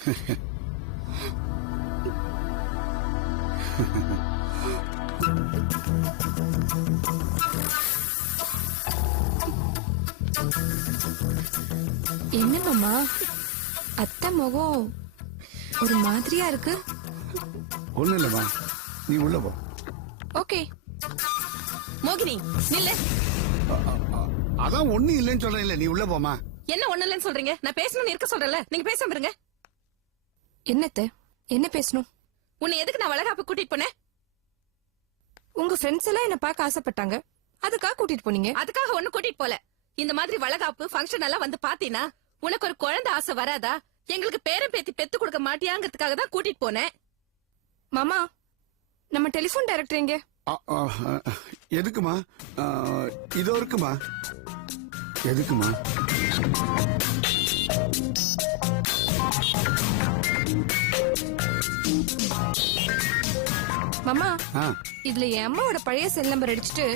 என்ன மாமா, அத்தை முகம் ஒரு மாதிரியா இருக்கு. ஒண்ணு இல்லம்மா, நீ உள்ள போ. ஓகே. மோகினி நில்லு. அதான் ஒண்ணு இல்லைன்னு சொல்றேன். இல்ல, நீ உள்ள போமா. என்ன ஒண்ணு இல்லைன்னு சொல்றீங்க? நான் பேசணும்னு இருக்க சொல்றேன்ல, நீங்க பேசாம இருங்க. என்னத்த, என்ன பேசணும்? உன்னை எதுக்கு நான் வளகாப்பு கூட்டிட்டு போனேன்? உங்க ஃப்ரெண்ட்ஸ் எல்லாம் என்ன பார்க்க ஆசைப்பட்டாங்க, அதுக்காக கூட்டிட்டு போனீங்க. அதுக்காக ஒண்ணு கூட்டிட்டு போல. இந்த மாதிரி வளகாப்பு ஃபங்க்ஷன் எல்லாம் வந்து பாத்தீனா உனக்கு ஒரு குழந்தை ஆசை வராதா? எங்களுக்கு பேரன் பேத்தி பெத்து கொடுக்க மாட்டியாங்கிறதுக்காக தான் கூட்டிட்டு போனேன். மாமா, நம்ம டெலிபோன் டைரக்டர் எங்க? எதுக்குமா? இதோ இருக்குமா. எதுக்குமா? மாமா, இதுல என் அம்மாவோட பழைய செல் நம்பர் அடிச்சுட்டு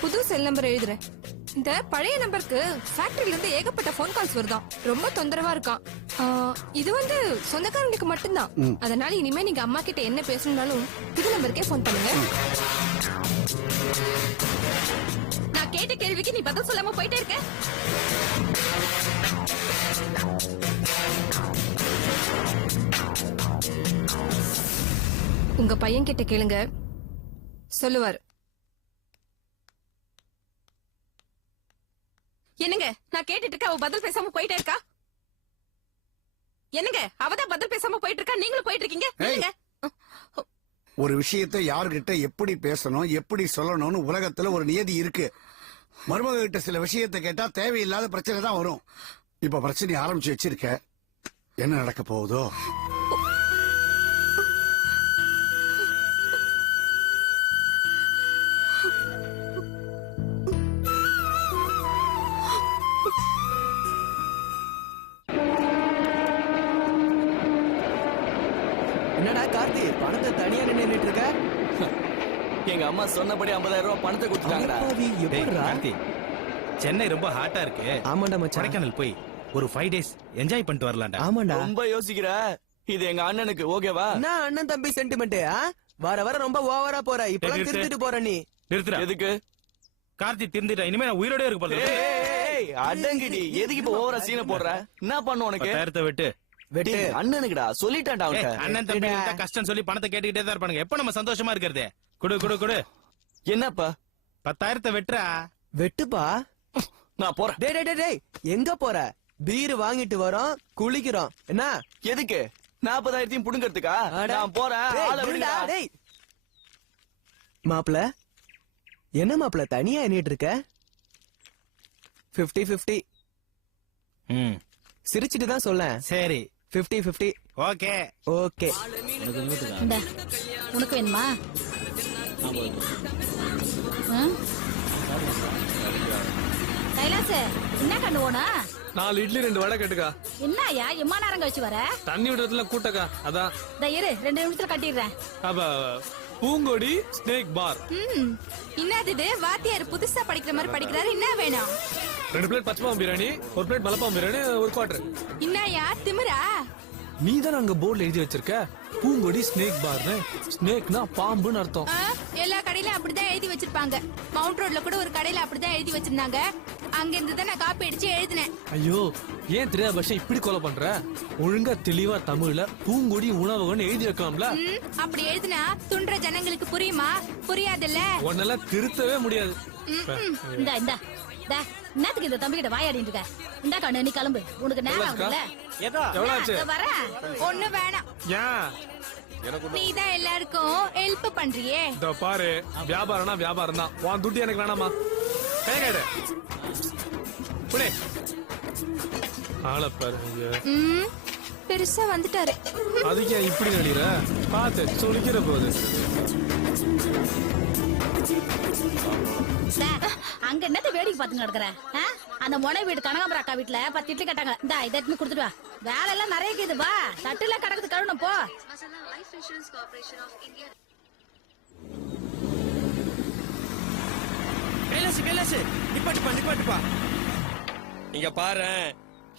புது செல் நம்பர் எழுதுறேன். இந்த பழைய நம்பருக்கு ஃபேக்டரியில இருந்து ஏகப்பட்ட போன் கால்ஸ் வருதாம். ரொம்ப தொந்தரவா இருக்கான். இது வந்து சொந்தக்காரங்களுக்கு மட்டும்தான். அதனால இனிமே நீங்க அம்மா கிட்ட என்ன பேசணும்னாலும் புது நம்பருக்கே போன் பண்ணுங்க. நான் கேட்ட கேள்விக்கு நீ பதில் சொல்லாம போயிட்டே இருக்க. உங்க பையன் கிட்ட கேளுங்க, சொல்லுவாரு. என்னங்க, நான் கேட்டுட்டு இருக்க, அவ பதில் பேசாம போயிட்டே இருக்கா. என்னங்க, அவதான் பதில் பேசாம போயிட்டு இருக்கா, நீங்களும் போயிட்டு இருக்கீங்க. ஒரு விஷயத்தை யாருகிட்ட எப்படி பேசணும், எப்படி சொல்லணும்னு உலகத்துல ஒரு நியதி இருக்கு. மருமக கிட்ட சில விஷயத்தை கேட்டா தேவையில்லாத பிரச்சனை தான் வரும். இப்ப பிரச்சனை ஆரம்பிச்சு வச்சிருக்க, என்ன நடக்க போகுதோ? என்னடா கார்த்தி, பணத்தை தனியா நின்னுட்டு இருக்க? எங்க அம்மா சொன்னபடி 50,000 ரூபாய் பணத்தை கொடுத்துட்டாங்கடா. சென்னை ரொம்ப ஹாட்டா இருக்கு. ஆமாண்டா மச்சான், கொடைக்கானல் போய் ஒரு 5 days என்ஜாய் பண்ணிட்டு வரலாம்டா. ஆமாண்டா. ரொம்ப யோசிக்கிற. இது எங்க அண்ணனுக்கு ஓகேவா? நான் அண்ணன் தம்பி சென்டிமெண்ட். வர வர ரொம்ப ஓவரா போற. இப்பலாம் திருத்திட்டு போற நீ. நிறுத்துடா. எதுக்கு? கார்த்தி திருந்திட்டா, இனிமே நான் உயிரோட இருக்க போறேன். அடங்கிடி, எதுக்கு இப்ப ஓவரா சீனை போடுற? என்ன பண்ணு உனக்கு? நேரத்தை விட்டு வெட்டு. அண்ணனுக்குடா சொல்லிட்டான்டா அவன்கிட்ட. அண்ணன் தம்பி கஷ்டம் சொல்லி பணத்தை கேட்டுக்கிட்டே தான் இருப்பானுங்க. எப்ப நம்ம சந்தோஷமா இருக்கிறது? குடு குடு குடு. என்னப்பா? 10,000 வெட்டுறா. வெட்டுப்பா. நான் போறேன். டேய் எங்க போற? பீர் வாங்கிட்டு வரோம், குளிக்கிறோம். என்ன எதுக்கு? 40,000 புடுங்கிறதுக்கா? நான் போறேன். மாப்பிள, என்ன மாப்பிள தனியா எண்ணிட்டு இருக்க? 50-50. சிரிச்சிட்டு தான் சொல்ல. சரி, 50-50. Okay okay. உனக்கு வேணுமா? கைலாச, என்ன கண்டு போனா? 4 இட்லி 2 வடை கட்டுக்கா. என்னயா எம்மா நேரம் கழிச்சு வர? தண்ணி விடுறதுல கூட்டக்கா, அதான். இரு, 2 நிமிஷத்துல கட்டிடுறேன். பூங்கொடி ஸ்னேக் பார். என்னது இது? வாத்தியார் புதுசா படிக்கிற மாதிரி படிக்கிறாரு. என்ன வேணும்? 2 பிளேட் பச்சைப்பாம்பு பிரியாணி, 1 பிளேட் மலைப்பாம்பு பிரியாணி, 1 குவார்டர். என்னயா திமிரா? நீ தான் அங்க போர்ட்ல எழுதி வச்சிருக்க பூங்கொடி ஸ்னேக் பார்னு. ஸ்னேக்னா பாம்புன்னு அர்த்தம். எல்லா கடையிலும் அப்படிதான் எழுதி வச்சிருப்பாங்க. மவுண்ட் ரோட்ல கூட ஒரு கடையில அப்படிதான் எழுதி வச்சிருந்தாங்க. அங்க இருந்து தான் நான் காப்பி அடிச்சு எழுதினேன். ஐயோ, ஏன் தெரியாத பாஷை இப்படி கொலை பண்ற? ஒழுங்கா தெளிவா தமிழ்ல பூங்கொடி உணவகம்னு எழுதி வைக்கலாம்ல. அப்படி எழுதினா துன்ற ஜனங்களுக்கு புரியுமா? புரியாதுல்ல. உன்னெல்லாம் திருத்தவே முடியாது. என்னத்துக்கு இந்த தம்பி கிட்ட வாயாடிட்டு இருக்க? இந்த கண்ணு, நீ கிளம்பு. உனக்கு நேரம் ஆகுதுல. ஒண்ணு வேணாம். நீதான் எல்லாருக்கும் ஹெல்ப் பண்றியே. இதோ பாரு, வியாபாரம்னா வியாபாரம் தான். உன் துட்டு எனக்கு வேணாமா? கைகாடு புளே ஆளை பாரு. பெருசா வந்துட்டாரு. அதுக்கு இப்படி நடிகிற? பாத்து சொல்லிக்கிற போது. அங்க என்னத்த வேடிக்கை பாத்துங்க நடக்கிற? அந்த முனை வீடு கனகாம்பர அக்கா வீட்டுல 10 இட்லி கட்டாங்க. இந்த இதை கொடுத்துட்டு வா. வேலை எல்லாம் நிறைய இருக்குது. வா, தட்டுல கிடக்குது, கழுவணும் போ. கைலாசு நிப்பாட்டுப்பா. இங்க பாரு,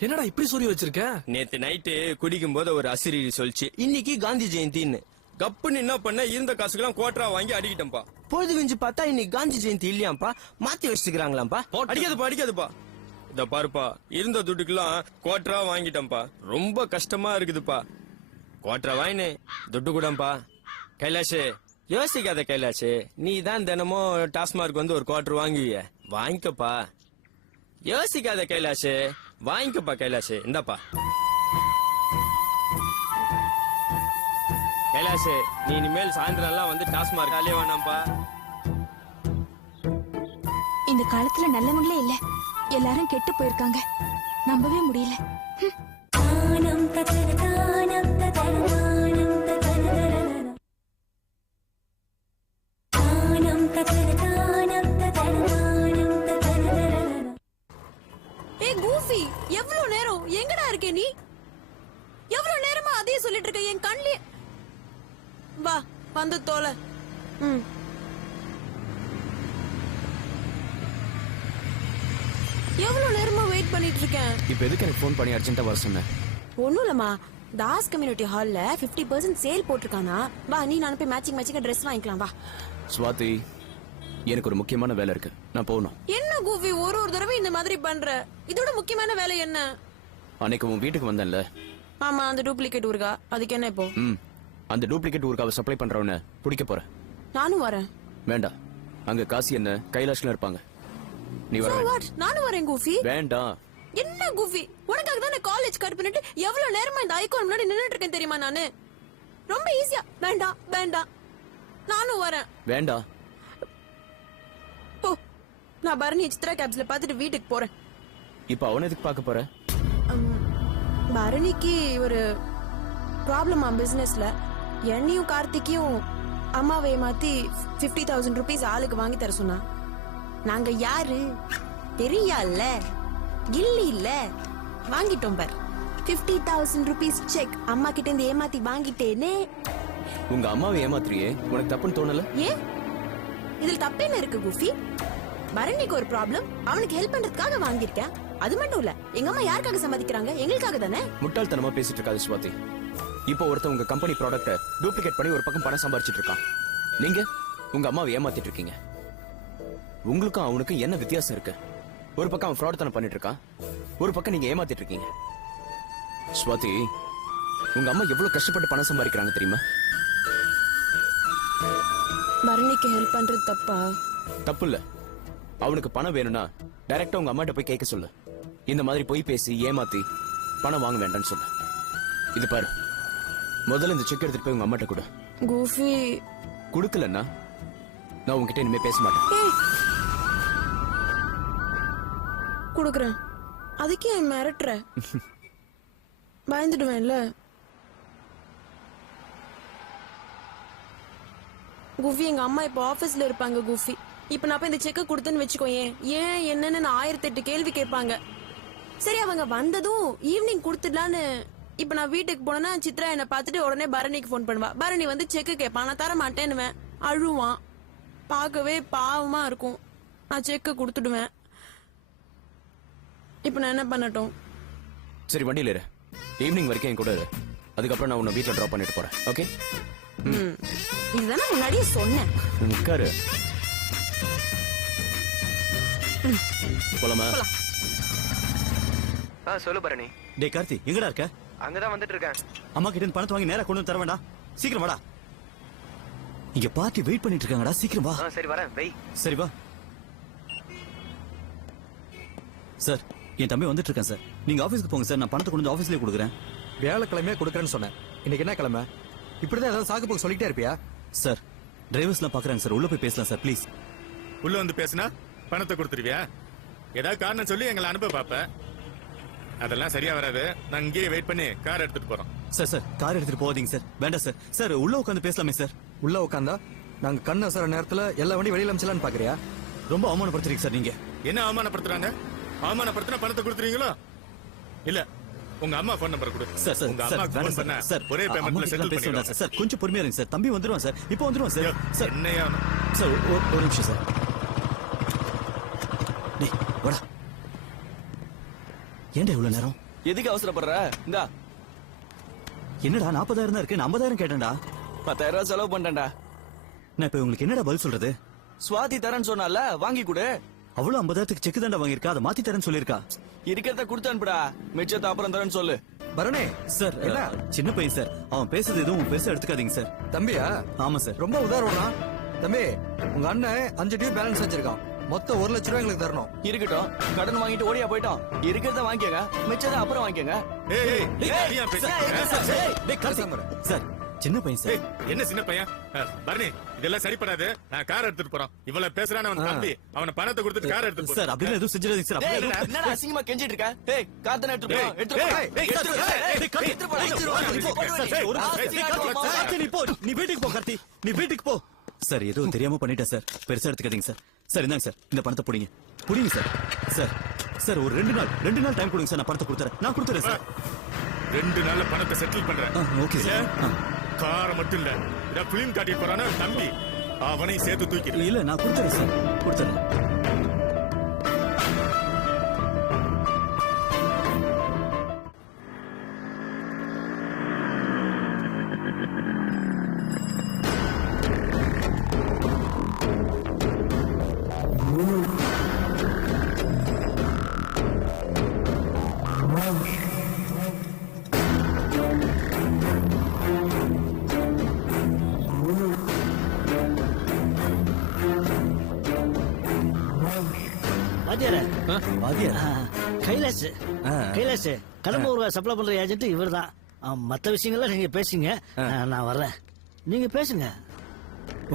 என்னடா இப்படி சொல்லி வச்சிருக்க? நேத்து நைட்டு குடிக்கும் போது ஒரு அசிரி சொல்லிச்சு இன்னைக்கு காந்தி ஜெயந்தின்னு. கப்புன்னு என்ன பண்ண, இருந்த காசுக்கெல்லாம் கோட்டரா வாங்கி அடிக்கிட்டேன்ப்பா. பொழுது விஞ்சு பார்த்தா இன்னைக்கு காந்தி ஜெயந்தி இல்லையாப்பா, மாத்தி வச்சுக்கிறாங்களாப்பா. அடிக்காதுப்பா. இத பாருப்பா, இருந்த துட்டுக்கெல்லாம் கோட்டரா வாங்கிட்டேன்ப்பா. ரொம்ப கஷ்டமா இருக்குதுப்பா. கோட்டரா வாங்கினே துட்டு கூடப்பா. கைலாஷ், யோசிக்காத கைலாஷ், நீ தான் தினமும் டாஸ்மார்க் வந்து ஒரு குவார்டர் வாங்குவிய, வாங்கிக்கப்பா. யோசிக்காத கைலாஷ், வாங்கிக்கப்பா கைலாஷ். இந்தாப்பா கைலாஷ், நீ இனிமேல் சாயந்தரம் எல்லாம் வந்து டாஸ்மார்க் காலே வேணாம்ப்பா. இந்த காலத்துல நல்லவங்களே இல்ல, எல்லாரும் கெட்டு போயிருக்காங்க. நம்பவே முடியல. ஏய் கூஃபி, எவ்வளவு நேரம் எங்கடா இருக்க நீ? எவ்வளவு நேரமா அதே சொல்லிட்டு இருக்க என் கண்ணிலே. வா வந்து தோலை. எவ்வளவு நேரமா வெயிட் பண்ணிட்டு இருக்கேன். இப்ப எதுக்கு எனக்கு போன் பண்ணி அர்ஜென்ட்டா வர சொன்ன? ஒண்ணும் இல்லம்மா, தாஸ் கம்யூனிட்டி ஹால்ல 50% சேல் போட்டிருக்கானா. வா நீ நான் போய் மேட்சிங் ட்ரெஸ் வாங்கிக்கலாம். வா ஸ்வாதி, எனக்கு ஒரு முக்கியமான வேலை இருக்கு, நான் போகணும். என்ன கூஃபி ஒரு தடவை இந்த மாதிரி பண்ற? இதோட முக்கியமான வேலை என்ன? அன்னைக்கு உன் வீட்டுக்கு வந்தேன்ல. ஆமா, அந்த டூப்ளிகேட் ஊர்கா. அதுக்கு என்ன இப்போ? அந்த டூப்ளிகேட் ஊர்காவை சப்ளை பண்றவன பிடிக்க போறேன். நானும் வரேன். வேண்டாம், அங்க காசி என்ன கைலாஷ்ல இருப்பாங்க. நீ வர வேண்டாம். நானும் வரேன் கூஃபி. வேண்டாம். என்ன கூஃபி, உனக்காக தான் நான் காலேஜ் கட் பண்ணிட்டு எவ்வளவு நேரமா இந்த ஐகான் முன்னாடி நின்னுட்டு இருக்கேன் தெரியுமா? நானு ரொம்ப ஈஸியா வேண்டாம் நானும் வரேன். வேண்டாம். ஓ, நான் பரணி சித்ரா கேப்ஸ்ல பாத்துட்டு வீட்டுக்கு போறேன். இப்ப அவன எதுக்கு பார்க்க போற? பரணிக்கு ஒரு ப்ராப்ளமா பிசினஸ்ல. என்னையும் கார்த்திக்கையும் அம்மாவை மாத்தி 50,000 rupees ஆளுக்கு வாங்கி தர சொன்னா. நாங்க யாரு தெரியால, கில்லி இல்ல, வாங்கிட்டோம் பார். 50,000 rupees செக் அம்மா கிட்ட இருந்து ஏமாத்தி வாங்கிட்டேனே. உங்க அம்மாவை ஏமாத்துறியே, உனக்கு தப்புன்னு தோணல? ஏன் இதுல தப்பேன்னு இருக்கு கூஃபி? பரணிக்கு ஒரு ப்ராப்ளம், அவனுக்கு ஹெல்ப் பண்றதுக்காக வாங்கியிருக்கேன். அது மட்டும் இல்ல, எங்க அம்மா யாருக்காக சம்பாதிக்கிறாங்க? எங்களுக்காக தானே. முட்டாள்தனமா பேசிட்டு இருக்காது ஸ்வாதி. இப்போ ஒருத்தன் உங்க கம்பெனி ப்ராடக்ட்ட டூப்ளிகேட் பண்ணி ஒரு பக்கம் பணம் சம்பாரிச்சிட்டு இருக்கான். நீங்க உங்க அம்மாவை ஏமாத்திட்டு இருக்கீங்க. உங்களுக்கும் அவனுக்கும் என்ன வித்தியாசம் இருக்கு? ஒரு பக்கம் அவன் ஃப்ராட் தான பண்ணிட்டு இருக்கான், ஒரு பக்கம் நீங்க ஏமாத்திட்டு இருக்கீங்க. ஸ்வாதி, உங்க அம்மா எவ்வளவு கஷ்டப்பட்டு பணம் சம்பாதிக்கிறாங்க தெரியுமா? பரணிக்கு ஹெல்ப் பண்றது தப்பா? தப்பு இல்ல. அவனுக்கு பணம் வேணும்னா டைரக்டா உங்க அம்மாட்ட போய் கேட்க சொல்லு. இந்த மாதிரி போய் பேசி ஏமாத்தி பணம் வாங்க வேண்டாம்னு சொல்லு. இது பாரு, முதல்ல இந்த செக் எடுத்துட்டு போய் உங்க அம்மாட்ட கொடு. கூஃபி குடுக்கலன்னா நான் உங்ககிட்ட இனிமே பேச மாட்டேன். குடுக்குறேன். அதுக்கே மிரட்டுற? பயந்துடுவேன்ல. குஃபி, எங்க அம்மா இப்ப ஆபீஸ்ல இருப்பாங்க குஃபி. இப்ப நான் போய் இந்த செக்க கொடுத்தேன்னு வச்சுக்கோ, ஏன் என்னன்னு 1008 கேள்வி கேட்பாங்க. சரி, அவங்க வந்ததும் ஈவினிங் கொடுத்துடலான்னு இப்ப நான் வீட்டுக்கு போனேன்னா சித்ரா என்ன பார்த்துட்டு உடனே பரணிக்கு போன் பண்ணுவா. பரணி வந்து செக்கு கேட்பான், நான் தர மாட்டேன்னுவேன். அழுவான், பார்க்கவே பாவமா இருக்கும். நான் செக்க கொடுத்துடுவேன். இப்ப நான் என்ன பண்ணட்டும்? சரி, வண்டியில இரு. ஈவினிங் வரைக்கும் என் கூட இரு. அதுக்கப்புறம் நான் உன்னை வீட்டுல டிராப் பண்ணிட்டு போறேன். ஓகே? இதுதானே முன்னாடியே சொன்னேன். உட்காரு. போலாமா? சொல்லு பரணி. டே கார்த்தி, எங்கடா இருக்க? அங்கதான் வந்துட்டு இருக்கேன். அம்மா கிட்ட பணத்தை வாங்கி நேரா கொண்டு வந்து தர வேண்டாம். சீக்கிரம் வாடா. இங்க பார்ட்டி வெயிட் பண்ணிட்டு இருக்காங்கடா, சீக்கிரம் வா. சரி வரேன், வெய். சரி வா. சார், என் தம்பி வந்துட்டு இருக்கான் சார். நீங்க ஆபீஸ்க்கு போங்க சார், நான் பணத்தை கொண்டு வந்து ஆபீஸ்லயே கொடுக்குறேன். வியாழக்கிழமையே கொடுக்குறேன்னு சொன்னேன். இன்னைக்கு என்ன கிழமை? இப்படிதான் ஏதாவது சாக்கு போக்கு சொல்லிட்டே இருப்பியா? சார், டிரைவர்ஸ்லாம் பாக்குறாங்க சார், உள்ள போய் பேசலாம் சார், ப்ளீஸ். உள்ள வந்து பேசினா பணத்தை கொடுத்துருவியா? ஏதாவது காரணம் சொல்லி எங்களை அனுப்ப பாப்ப. அதெல்லாம் சரியா வராது. நான் இங்கேயே வெயிட் பண்ணி கார் எடுத்துட்டு போறோம். சார் சார், கார் எடுத்துட்டு போகாதீங்க சார், வேண்டாம் சார். சார், உள்ள உட்காந்து பேசலாமே சார். உள்ள உட்காந்தா நாங்க கண் அசர நேரத்துல எல்லா வண்டி வெளியில அமிச்சலான்னு பாக்குறியா? ரொம்ப அவமானப்படுத்துறீங்க சார் நீங்க. என்ன அவமானப்படுத்துறாங்க? அவமானப்படுத்தினா பணத்தை கொடுத்துறீங்களோ? இல்ல, உங்க அம்மா போன் நம்பர் கொடு. சார் சார் உங்க சார், அம்மாக்கு வேண்டாம் போன் பண்ண சார். சார், ஒரே பேமெண்ட்ல செட்டில் பேச வேண்டாம் பண்ணிடுவோம். சார். கொஞ்சம் பொறுமையா இருங்க சார், தம்பி வந்துருவான் சார், இப்போ வந்துருவான் சார். சார் என்னையா சார், ஒரு நிமிஷம் சார். டேய் வாடா. ஏன்டா இவ்வளவு நேரம்? எதுக்கு அவசரப்படுற இந்தா என்னடா 40,000 தான் இருக்கு, நான் 50,000 கேட்டேன்டா. 10,000 ரூபாய் செலவு பண்ணேன்டா. நான் இப்ப உங்களுக்கு என்னடா பதில் சொல்றது? சுவாதி தரேன்னு சொன்னால வாங்கி கொடு. அவ்வளவு 50,000க்கு செக் தாண்டா வாங்கியிருக்கா, அதை மாத்தி தரேன்னு சொல்லியிருக்கா. இருக்கிறத கொடுத்து அனுப்புடா, மிச்சத்தை அப்புறம் தரேன்னு சொல்லு. பரணே சார் சின்ன பையன் சார், அவன் பேசுறது எதுவும் பெருசா எடுத்துக்காதீங்க சார். தம்பியா? ஆமா சார். ரொம்ப உதாரணம். தம்பி, உங்க அண்ணன் 5 டியூ பேலன்ஸ் வச்சிருக்கான். மொத்தம் 1 லட்சம் ரூபாய் எங்களுக்கு தரணும். இருக்கட்டும், கடன் வாங்கிட்டு ஓடியா போயிட்டோம். இருக்கிறத வாங்கிக்கங்க, மிச்சத்தை அப்புறம் வாங்கிக்கங்க. சார் சின்ன பையன் சார். என்ன சின்ன பையன் பரணி, இதெல்லாம் சரிப்படாது. நான் கார் எடுத்துட்டு போறோம். இவ்வளவு பேசுறான் அவன் தம்பி, அவனை பணத்தை கொடுத்துட்டு கார் எடுத்துட்டு சார் அப்படி எதுவும் செஞ்சிடாதீங்க சார். டேய், என்னடா அசிங்கமா கெஞ்சிட்டு இருக்க? டேய், காத்தன எடுத்து போ, எடுத்து போ. நீ வீட்டுக்கு போ கார்த்தி, நீ வீட்டுக்கு போ. சார் எதுவும் தெரியாம பண்ணிட்டேன் சார், பெருசா எடுத்துக்காதீங்க சார். சார் இந்தாங்க சார், இந்த பணத்தை புடிங்க சார். சார் சார் ஒரு 2 நாள் டைம் கொடுங்க சார், நான் பணத்தை கொடுத்துறேன். நான் கொடுத்துறேன் சார். 2 நாள்ல பணத்தை செட்டில் பண்றேன். Okay sir. காரை மட்டும் இல்ல, இத பிலிம் காட்டிட்டு போறானே தம்பி, அவனையும் சேர்த்து தூக்கிடு. இல்ல நான் கொடுத்துறேன் சார், கொடுத்துறேன். கைலாஷ் கடம்பூர் சப்ளை பண்ற ஏஜென்ட் இவர் தான். மத்த விஷயங்கள்லாம் நீங்க பேசுங்க, நான் வர்றேன். நீங்க பேசுங்க.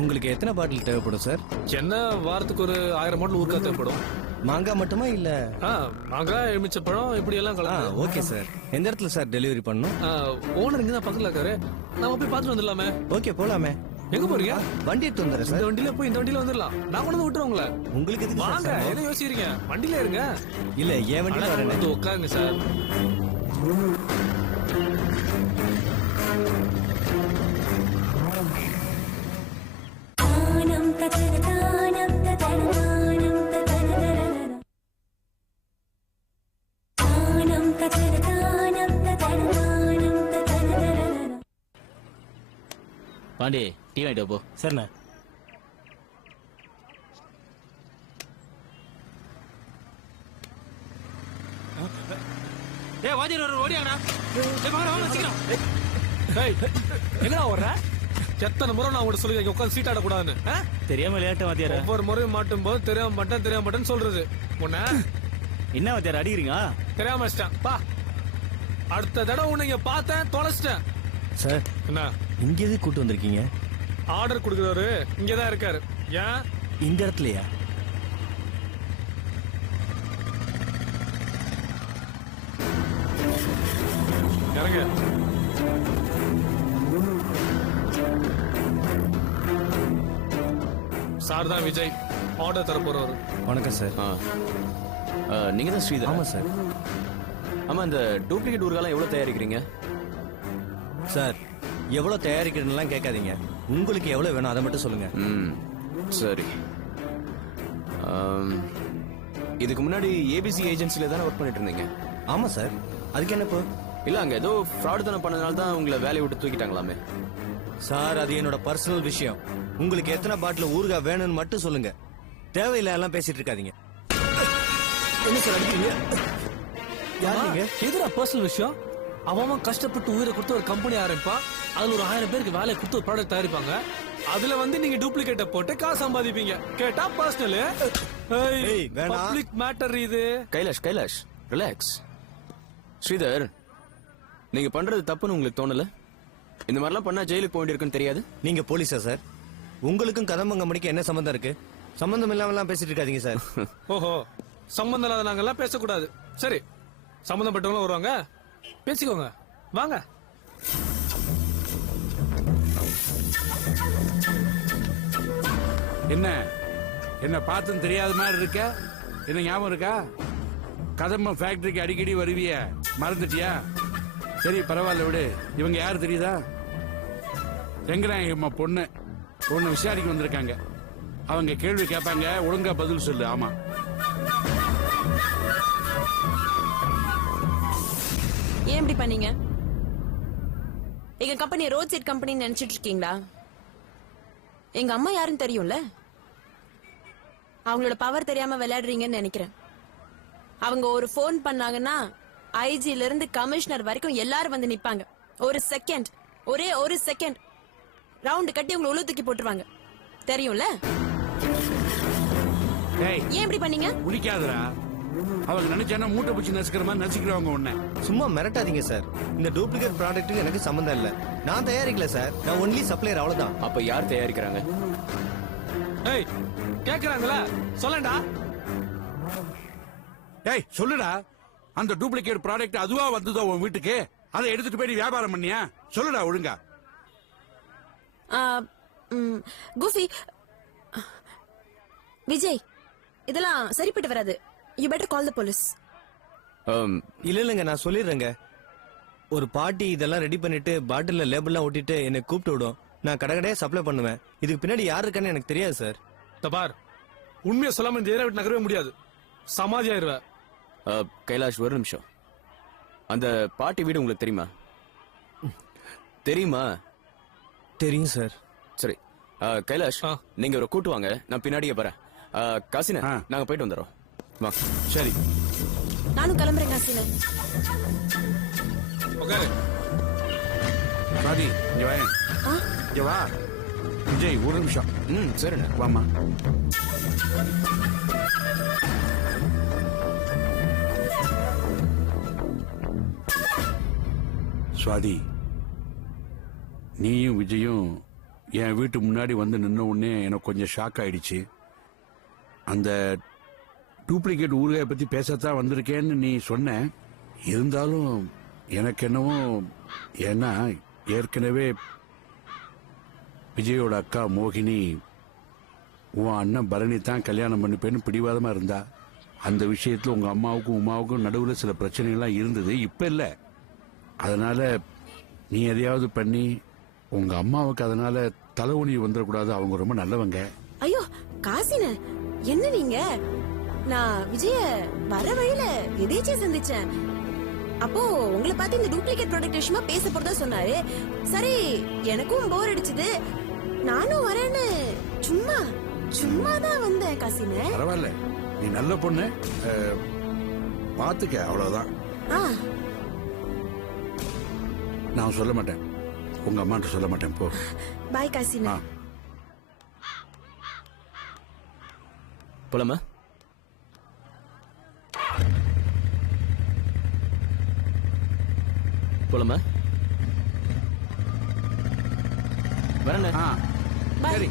உங்களுக்கு எத்தனை பாட்டில் தேவைப்படும் சார்? என்ன வாரத்துக்கு ஒரு 1000 பாட்டில் ஊருக்கா தேவைப்படும். மாங்காய் மட்டுமா இல்ல? மாங்காய், எலுமிச்சை பழம் இப்படி எல்லாம் கலந்து. Okay sir. எந்த இடத்துல சார் டெலிவரி பண்ணணும்? ஓனர் இங்க தான் பக்கத்துல இருக்காரு, நாம போய் பார்த்துட்டு வந்துடலாமே. ஓகே போலாமே. எங்க போறீங்க? வண்டி எடுத்து வந்துடுறேன் இந்த சார். வண்டியில போய் இந்த வண்டியில வந்துடலாம், நான் கொண்டு வந்து விட்டுறேன் உங்களை. உங்களுக்கு எதுக்கு வாங்க, சார்? என்ன யோசிக்கிறீங்க? வண்டியில இருங்க. இல்ல என் வண்டியில வரேன். வந்து உட்காருங்க சார். பாண்டி, டீ வாங்கிட்டு போ. சரிண்ணா. எங்கடா வர்ற? எத்தனை முறை நான் உங்கள்ட்ட சொல்லி உட்காந்து சீட் ஆடக்கூடாதுன்னு. தெரியாம விளையாட்ட வாத்தியார. ஒவ்வொரு முறையும் மாட்டும் போது தெரியாம மாட்டேன்னு சொல்றது உன்ன. என்ன வாத்தியார அடிக்கிறீங்க? தெரியாம வச்சிட்டேன் பா. அடுத்த தடவை உன்னை இங்க பார்த்தேன், தொலைச்சிட்டேன். சார் என்ன இங்க எது கூட்டு வந்திருக்கீங்க? ஆர்டர் கொடுக்குறவரு இங்கதான் இருக்காரு. ஏன் இந்த இடத்துலயா? இறங்க. சார் தான் விஜய், ஆர்டர் தர போறவரு. வணக்கம் சார். நீங்க தான் ஸ்ரீதர்? ஆமா சார். ஆமா, இந்த டூப்ளிகேட் ஊர்காலம் எவ்வளவு தயாரிக்கிறீங்க சார்? எவ்வளவு தயாரிக்கிறதுலாம் கேட்காதீங்க, உங்களுக்கு எவ்வளவு வேணும் அதை மட்டும் சொல்லுங்க. சரி. இதுக்கு முன்னாடி ஏபிசி ஏஜென்சில தானே ஒர்க் பண்ணிட்டு இருந்தீங்க? ஆமா சார். அதுக்கு என்ன இப்போ? இல்ல, அங்க ஏதோ ஃப்ராட் தானே பண்ணனால தான் உங்களை வேலையை விட்டு தூக்கிட்டாங்களாமே. சார் அது என்னோட பர்சனல் விஷயம். உங்களுக்கு எத்தனை பாட்டில் ஊறுகாய் வேணும்னு மட்டும் சொல்லுங்க, தேவையில்ல எல்லாம் பேசிட்டு இருக்காதீங்க. என்ன சார் அடிக்கிறீங்க? எதுரா பர்சனல் விஷயம்? அவன் கஷ்டப்பட்டு உயிரை கொடுத்து ஒரு கம்பெனி ஆரம்பிப்பான், அதுல ஒரு 1000 பேருக்கு வேலையை கொடுத்து ஒரு ப்ராடக்ட் தயாரிப்பாங்க, அதுல வந்து நீங்க டூப்ளிகேட்ட போட்டு காசு சம்பாதிப்பீங்க. கேட்டா பர்சனல், பப்ளிக் மேட்டர் இது. கைலாஷ் ரிலாக்ஸ். ஸ்ரீதர், நீங்க பண்றது தப்புன்னு உங்களுக்கு தோணல? இந்த மாதிரிலாம் பண்ணா ஜெயிலுக்கு போக வேண்டியிருக்குன்னு தெரியாது? நீங்க போலீஸா சார்? உங்களுக்கும் கதம்பங்க மணிக்கு என்ன சம்பந்தம் இருக்கு? சம்பந்தம் இல்லாம பேசிட்டு இருக்காதீங்க சார். ஓஹோ, சம்பந்தம் இல்லாத நாங்கெல்லாம் பேசக்கூடாது. சரி, சம்பந்தப்பட்டவங்களும் வருவாங்க, பேசிக்கோங்க, வாங்க. என்ன பார்த்தும் தெரியாத மாதிரி இருக்க? என்ன ஞாபகம் இருக்கா? கதம்பம் ஃபேக்டரிக்கு அடிக்கடி வருவிய, மறந்துட்டியா? சரி பரவாயில்ல விடு. இவங்க யாரு தெரியுதா? ரெங்கநாயகம்மா பொண்ணு விசாரிக்க வந்திருக்காங்க. அவங்க கேள்வி கேட்பாங்க, ஒழுங்கா பதில் சொல்லு. ஆமா, இப்படி பண்ணீங்க? எங்க கம்பெனி ரோட் சைட் கம்பெனின்னு நினைச்சிட்டு இருக்கீங்களா? எங்க அம்மா யாருன்னு தெரியும்ல? அவங்களோட பவர் தெரியாம விளையாடுறீங்கன்னு நினைக்கிறேன். அவங்க ஒரு போன் பண்ணாங்கன்னா ஐஜில இருந்து கமிஷனர் வரைக்கும் எல்லாரும் வந்து நிப்பாங்க. ஒரு செகண்ட், ஒரே ஒரு செகண்ட் ரவுண்ட் கட்டி உங்களை உள்ள தூக்கி போட்டுருவாங்க. தெரியும்ல? ஏன் இப்படி பண்ணீங்க? முடிக்காதரா, அவங்க நினைச்சானா மூட்டை பிடிச்சி நசுக்கிற மாதிரி நசுக்கிறவங்க உன்ன. சும்மா மிரட்டாதீங்க சார். இந்த டூப்ளிகேட் ப்ராடக்ட்டுக்கு எனக்கு சம்மந்தம் இல்ல. நான் தயாரிக்கல சார். நான் ஒன்லி சப்ளையர், அவ்வளவுதான். அப்ப யார் தயாரிக்கிறாங்க? ஏய் கேக்குறாங்களா? சொல்லண்டா. ஏய் சொல்லுடா, அந்த டூப்ளிகேட் ப்ராடக்ட் அதுவா வந்ததோ உன் வீட்டுக்கு? அதை எடுத்துட்டு போய் நீ வியாபாரம் பண்ணியா? சொல்லுடா ஒழுங்கா. குஃபி, விஜய், இதெல்லாம் சரிப்பட்டு வராது. You better call the police. இல்ல இல்லங்க, நான் சொல்லிடுறேங்க. ஒரு பார்ட்டி இதெல்லாம் ரெடி பண்ணிட்டு பாட்டில்ல லேபிள்லாம் ஒட்டிட்டு என்னை கூப்பிட்டு விடும். நான் கடைக்கடையா சப்ளை பண்ணுவேன். இதுக்கு பின்னாடி யாரு இருக்கான்னு எனக்கு தெரியாது சார். தபார், உண்மையை சொல்லாம இந்த ஏரியா விட்டு நகரவே முடியாது. சமாதி ஆயிருவ. கைலாஷ், ஒரு நிமிஷம். அந்த பாட்டி வீடு உங்களுக்கு தெரியுமா? தெரியுமா? தெரியும் சார். சரி, கைலாஷ், நீங்க ஒரு கூட்டு வாங்க, நான் பின்னாடியே வரேன். காசினா, நாங்க போயிட்டு வந்துடுறோம். வா. சரி, நானும் கிளம்புறேன் காசினா. உட்காரு. சாதி, இங்க வா. இங்க வா. விஜய், ஒரு நிமிஷம். சரிண்ணா. வாமா. சுவாதி, நீயும் விஜயும் என் வீட்டு முன்னாடி வந்து நின்ன உடனே எனக்கு கொஞ்சம் ஷாக் ஆயிடுச்சு. அந்த டூப்ளிகேட் ஊறுகாயை பத்தி பேசத்தான் வந்திருக்கேன்னு நீ சொன்ன. இருந்தாலும் எனக்கு என்னவோ, ஏன்னா ஏற்கனவே விஜயோட அக்கா மோகினி உன் அண்ணன் பரணி தான் கல்யாணம் பண்ணிப்பேன்னு பிடிவாதமா இருந்தா. அந்த விஷயத்துல உங்க அம்மாவுக்கும் உமாவுக்கும் நடுவில் சில பிரச்சனைகள்லாம் இருந்தது. இப்ப இல்ல. அதனால நீ எதையாவது பண்ணி உங்க அம்மாவுக்கு அதனால தலைவலி வந்துடக்கூடாது. அவங்க ரொம்ப நல்லவங்க. ஐயோ காசின, என்ன நீங்க? நான் விஜய வர வழியில எதேச்சியா சந்திச்சேன். அப்போ உங்களை பார்த்து இந்த டூப்ளிகேட் ப்ராடக்ட் விஷயமா பேச போறதா சொன்னாரு. சரி, எனக்கும் போர் அடிச்சது, நானும் வரேன்னு சும்மா தான் வந்தேன். காசின, பரவாயில்ல, நீ நல்ல பொண்ணு, பாத்துக்க, அவ்வளவுதான். நான் சொல்ல மாட்டேன், உங்க அம்மாட்ட சொல்ல மாட்டேன். போ. பாய் காசினா. போலாமா? போலாமா? வரேன். சரி.